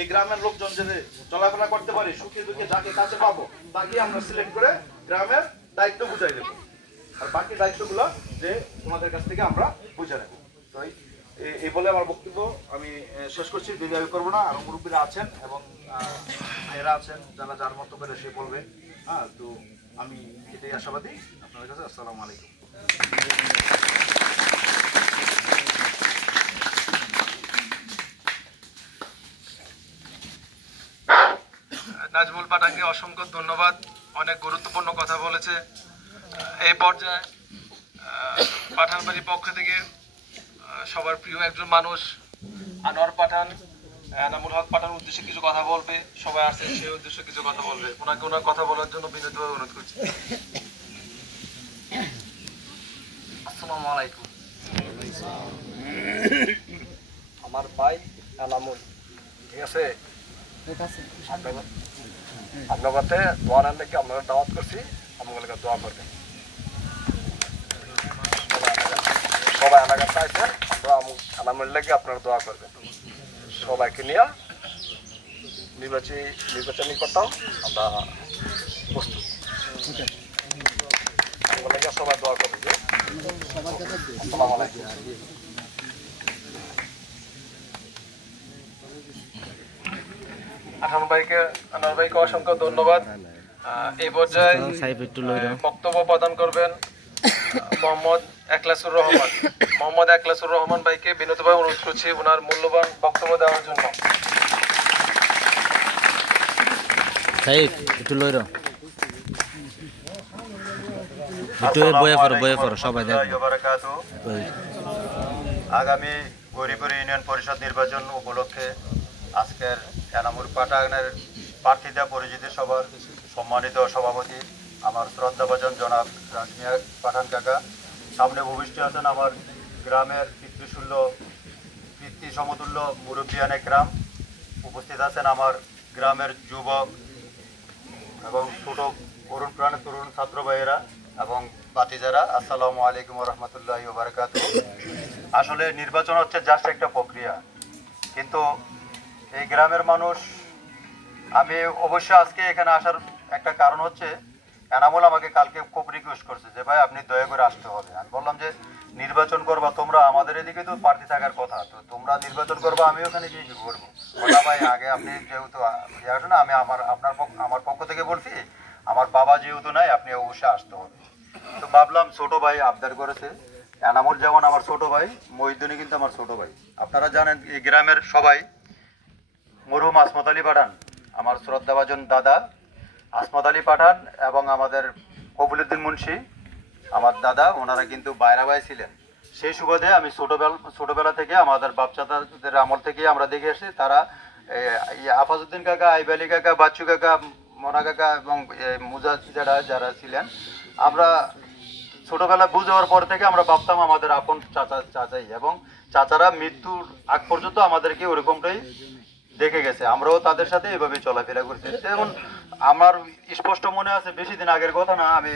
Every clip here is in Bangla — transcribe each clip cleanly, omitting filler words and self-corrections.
এই গ্রামের লোকজন যে চলাফেরা করতে পারি, সুখে দুঃখে যাকে কাছে পাবো তাকে আমরা সিলেক্ট করে গ্রামের দায়িত্ব বুঝাই দেবো, আর বাকি দায়িত্বগুলো যে তোমাদের কাছ থেকে আমরা বুঝে নেব। তো এই বলে আমার বক্তব্য আমি শেষ করছি, দীর্ঘায়ু করবো না। আর মুরব্বীরা আছেন এবং ভাইয়েরা আছেন যারা যার মতো করে সে বলবে। হ্যাঁ, তো আমি এটাই আশাবাদী আপনাদের কাছে। আসসালামু আলাইকুম। নাজমুল পাঠানকে অসংখ্য ধন্যবাদ, অনেক গুরুত্বপূর্ণ কথা বলেছে। এই পর্যায়ে পাঠানবাড়ির পক্ষ থেকে সবার প্রিয় একজন মানুষ আনোয়ার পাঠান, এনামুল হক পাঠানের উদ্দেশ্যে কিছু কথা বলবে। সবাই আসছে, সেই উদ্দেশ্যে কিছু কথা বলবে। ওনাকে ওনার কথা বলার জন্য বিনীতভাবে অনুরোধ করছি। আসসালামু আলাইকুম। আমার ভাই এনামুল, ঠিক আছে, আপনাকে দোয়া নেন দেখে আপনারা দাওয়াত করছি, আপনাকে দোয়া করবেন। সবাই এলাকার চাইছেন, আমরা এনামুল লেগে আপনারা দোয়া করবেন। সবাইকে নিয়ে নির্বাচনী করতাম আমরা প্রস্তুত। সবাই দোয়া করবেন। আসসালামু আলাইকুম। আনোয়ার ভাইকে অসংখ্য ধন্যবাদ। এই পর্যায়ে বক্তব্য প্রদান করবেন মোহাম্মদ একলাসুর রহমান। মোহাম্মদ একলাসুর রহমান ভাইকে বিনীতভাবে অনুরোধ করছি ওনার মূল্যবান বক্তব্য দেওয়ার জন্য। আগামী গৌরীপুর ইউনিয়ন পরিষদ নির্বাচন উপলক্ষে আজকের এনামুল পাঠানের প্রার্থিতা পরিচিতি সভার সম্মানিত সভাপতি আমার শ্রদ্ধাভাজন জনাব রাজমিয়া পাঠান কাকা, সামনে ভবিষ্যতে আছেন আমার গ্রামের পিতৃ সমতুল্য মুরব্বিয়ান একরাম, উপস্থিত আছেন আমার গ্রামের যুবক এবং ছোট অরুণ প্রাণের তরুণ ছাত্র ভাইয়েরা এবং বাতিজারা, আসসালামু আলাইকুম রহমতুল্লাহি ওয়া বারাকাতুহু। আসলে নির্বাচন হচ্ছে জাস্ট একটা প্রক্রিয়া, কিন্তু এই গ্রামের মানুষ, আমি অবশ্যই আজকে এখানে আসার একটা কারণ হচ্ছে এনামুল আমাকে কালকে খুব রিকোয়েস্ট করছে যে ভাই আপনি দয়া করে আসতে হবে। আমি বললাম যে নির্বাচন করবা তোমরা, আমাদের এদিকে তো প্রার্থী থাকার কথা, তো তোমরা নির্বাচন করবা, আমি ওখানে গিয়ে কি করবো? বললাম ভাই আগে আপনি যেহেতু না, আমি আমার পক্ষ থেকে বলছি, আমার বাবা যেহেতু নাই আপনি অবশ্যই আসতে হবে। তো ভাবলাম ছোট ভাই আবদার করেছে, এনামুল যেমন আমার ছোট ভাই, মহিউদ্দিনই কিন্তু আমার ছোট ভাই। আপনারা জানেন এই গ্রামের সবাই মরহুম আসমত আলী পাঠান, আমার শ্রদ্ধাভাজন দাদা আসমত আলী পাঠান এবং আমাদের কবুলুদ্দিন মুন্সি আমার দাদা, ওনারা কিন্তু বাইরা ভাই ছিলেন। সেই সুবাদে আমি ছোটবেলা থেকে আমাদের বাপচাচাদের আমল থেকে আমরা দেখে এসেছি, তারা আফাজউদ্দিন কাকা, আইব আলী কাকা, বাচ্চু কাকা, মনা কাকা এবং মুজাহিদরা যারা ছিলেন, আমরা ছোটবেলা বুঝ হওয়ার পর থেকে আমরা ভাবতাম আমাদের আপন চাচাই, এবং চাচারা মৃত্যুর আগ পর্যন্ত আমাদেরকে ওরকমটাই দেখে গেছে, আমরাও তাদের সাথে এভাবে চলাফেরা করছি। যেমন আমার স্পষ্ট মনে আছে, বেশি দিন আগের কথা না, আমি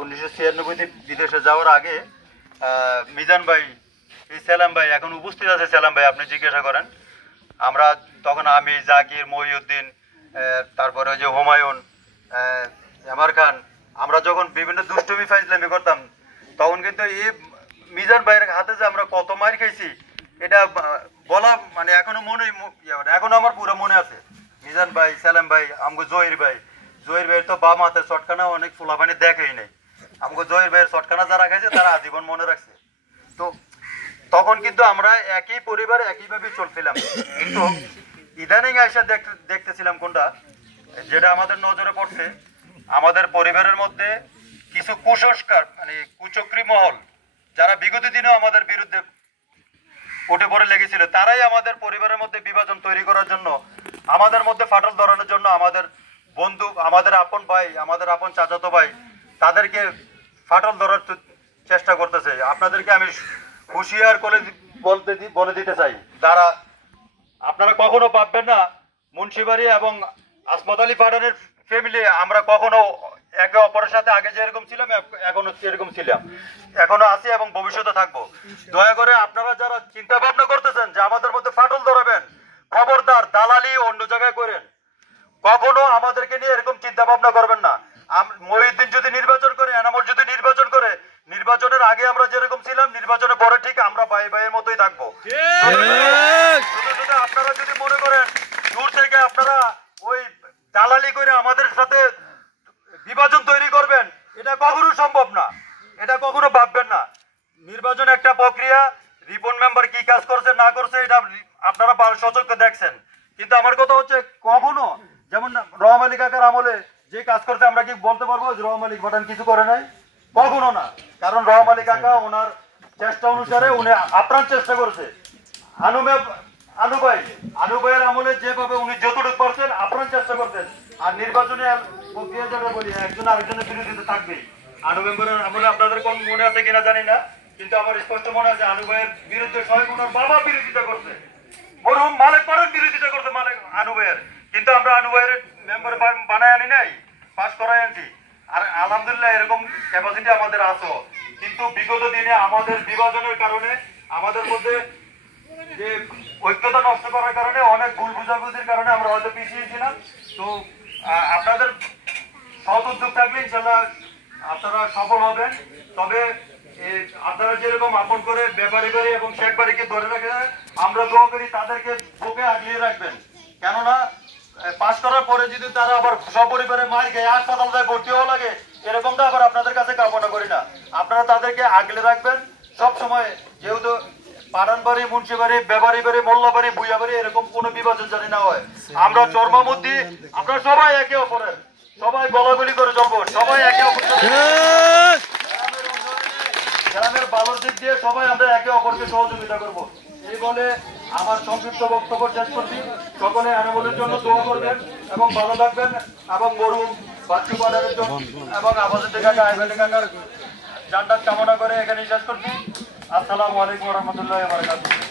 1996-তে বিদেশে যাওয়ার আগে মিজান ভাই, এই সেলাম ভাই এখন উপস্থিত আছে, সেলাম ভাই আপনি জিজ্ঞাসা করেন, আমরা তখন আমি, জাকির, মহিউদ্দিন, তারপরে ওই যে হুমায়ুন, আমার খান, আমরা যখন বিভিন্ন দুষ্টুমি ফাইজলামি করতাম, তখন কিন্তু এই মিজান ভাইয়ের হাতে যে আমরা কত মার খাইছি এটা বলা মানে এখনো এখনো আমার পুরো মনে আছে। মিজান ভাই, সেলাম ভাই, আমগো জহির ভাইয়ের তো বাম হাতের চটকানা অনেক ফুলাপানি দেখেই নাই, আমগো জহির ভাইয়ের চটকানা যারা খাইছে তারা আজীবন মনে রাখছে। তো তখন কিন্তু আমরা একই পরিবারে একইভাবে চলছিলাম, কিন্তু ইদানিং আইসা দেখতেছিলাম কোনটা যেটা আমাদের নজরে পড়ছে, আমাদের পরিবারের মধ্যে কিছু কুসংস্কার মানে কুচক্রী মহল যারা বিগত দিনেও আমাদের বিরুদ্ধে উঠে পড়ে লেগেছিল, তারাই আমাদের পরিবারের মধ্যে বিভাজন তৈরি করার জন্য, আমাদের মধ্যে ফাটল ধরানোর জন্য, আমাদের বন্ধু, আমাদের আপন ভাই, আমাদের আপন চাচাতো ভাই, তাদেরকে ফাটল ধরার চেষ্টা করতেছে। আপনাদেরকে আমি হুঁশিয়ার করে বলে দিতে চাই, তারা আপনারা কখনো ভাববেন না মুন্সিবাড়ি এবং আসমত আলী পাঠানের ফ্যামিলি আমরা কখনো একে অপরের সাথে আগে যেরকম ছিলাম এখনো সেরকম ছিলাম, এখনো আছি এবং ভবিষ্যতে থাকবো। দয়া করে আপনারা যারা চিন্তা ভাবনা করতেছেন যে আমাদের মধ্যে ফাটল ধরাবেন, খবরদার দালালি অন্য জায়গায় করেন, কখনো আমাদেরকে নিয়ে এরকম চিন্তা ভাবনা করবেন না। মহিউদ্দিন যদি নির্বাচন করে, এনামুল যদি নির্বাচন করে, নির্বাচনের আগে আমরা যেরকম ছিলাম, নির্বাচনের পরে ঠিক আমরা ভাই ভাইয়ের মতোই থাকবো। আপনারা যদি মনে করেন দূর থেকে আপনারা ওই দালালি করে আমাদের সাথে বিভাজন তৈরি করবেন, এটা কখনো সম্ভব না, এটা কখনো ভাববেন না। নির্বাচন একটা প্রক্রিয়া, রিপন মেম্বার কি কাজ করছে না করছে এটা আপনারা সচক্ষে দেখছেন। কিন্তু আমার কথা হচ্ছে কখনো যেমন রহম আলী কাকার আমলে যে কাজ করতে আমরা কি বলতে পারবো যে রহম আলী ভটান কিছু করে নাই? কখনো না। কারণ রহম আলী কাকা ওনার চেষ্টা অনুসারে উনি আপ্রাণ চেষ্টা করছে। আনু ভাইয়ের আমলে যেভাবে উনি যতটুকু পারছেন আপ্রাণ চেষ্টা করছেন। আর নির্বাচনে প্রক্রিয়া যেটা বলি, একজন আরেকজনের বিরোধিতা থাকবেই। আনু মেম্বারের আমলে আপনাদের কোন মনে আছে কিনা জানি না, কিন্তু আমার স্পষ্ট মনে আছে আনু ভাইয়ের বিরুদ্ধে স্বয়ং ওনার বাবা বিরোধিতা করছে, মরহুম মালিক পারেন বিরোধিতা করছে আনু ভাইয়ের। কিন্তু আমরা আনু ভাইয়ের মেম্বার বানায় আনি নাই, পাস করাই আনছি। আর আলহামদুলিল্লাহ এরকম ক্যাপাসিটি আমাদের আছে। কিন্তু বিগত দিনে আমাদের বিভাজনের কারণে, আমাদের মধ্যে যে ঐক্যতা নষ্ট করার কারণে, অনেক ভুল বুঝাবুঝির কারণে আমরা হয়তো পিছিয়েছিলাম। তো আপনাদের সৎ উদ্যোগ থাকলে ইনশাল্লাহ আপনারা সফল হবেন। তবে আপনারা যেরকম আপন করে ব্যাপারী বাড়ি এবং শেখ বাড়িকে ধরে রাখে আমরা দোয়া করি তাদেরকে বুকে আগলিয়ে রাখবেন। কেননা পাস করার পরে যদি তারা আবার সপরিবারে মার খেয়ে হাসপাতালে ভর্তি হওয়া লাগে, এরকমটা আবার আপনাদের কাছে কামনা করি না। আপনারা তাদেরকে আগলে রাখবেন সব সময়। যেহেতু পাড়ান বাড়ি, মুন্সি বাড়ি, ব্যাপারী বাড়ি, মোল্লা বাড়ি, বুইয়া বাড়ি এরকম কোনো বিভাজন জানি না হয়। আমরা চর্মামুদ্দি, আমরা সবাই একে অপরের, সবাই গলাগলি করে চলবো, সবাই একে অপরের গ্রামের ভালোর দিক দিয়ে সবাই আমরা একে অপরকে সহযোগিতা করবো। এই বলে আমার সংক্ষিপ্ত বক্তব্য শেষ করছি। সকলে আনমোলের জন্য দোয়া করবেন এবং ভালো থাকবেন, এবং মরহুম বাচ্চু পাড়ারের জন্য এবং আবাসের কাকা আইবেলে কাকার জান্নাত কামনা করে এখানে শেষ করছি। আসসালামু আলাইকুম ওয়া রাহমাতুল্লাহি ওয়া বারাকাতুহু।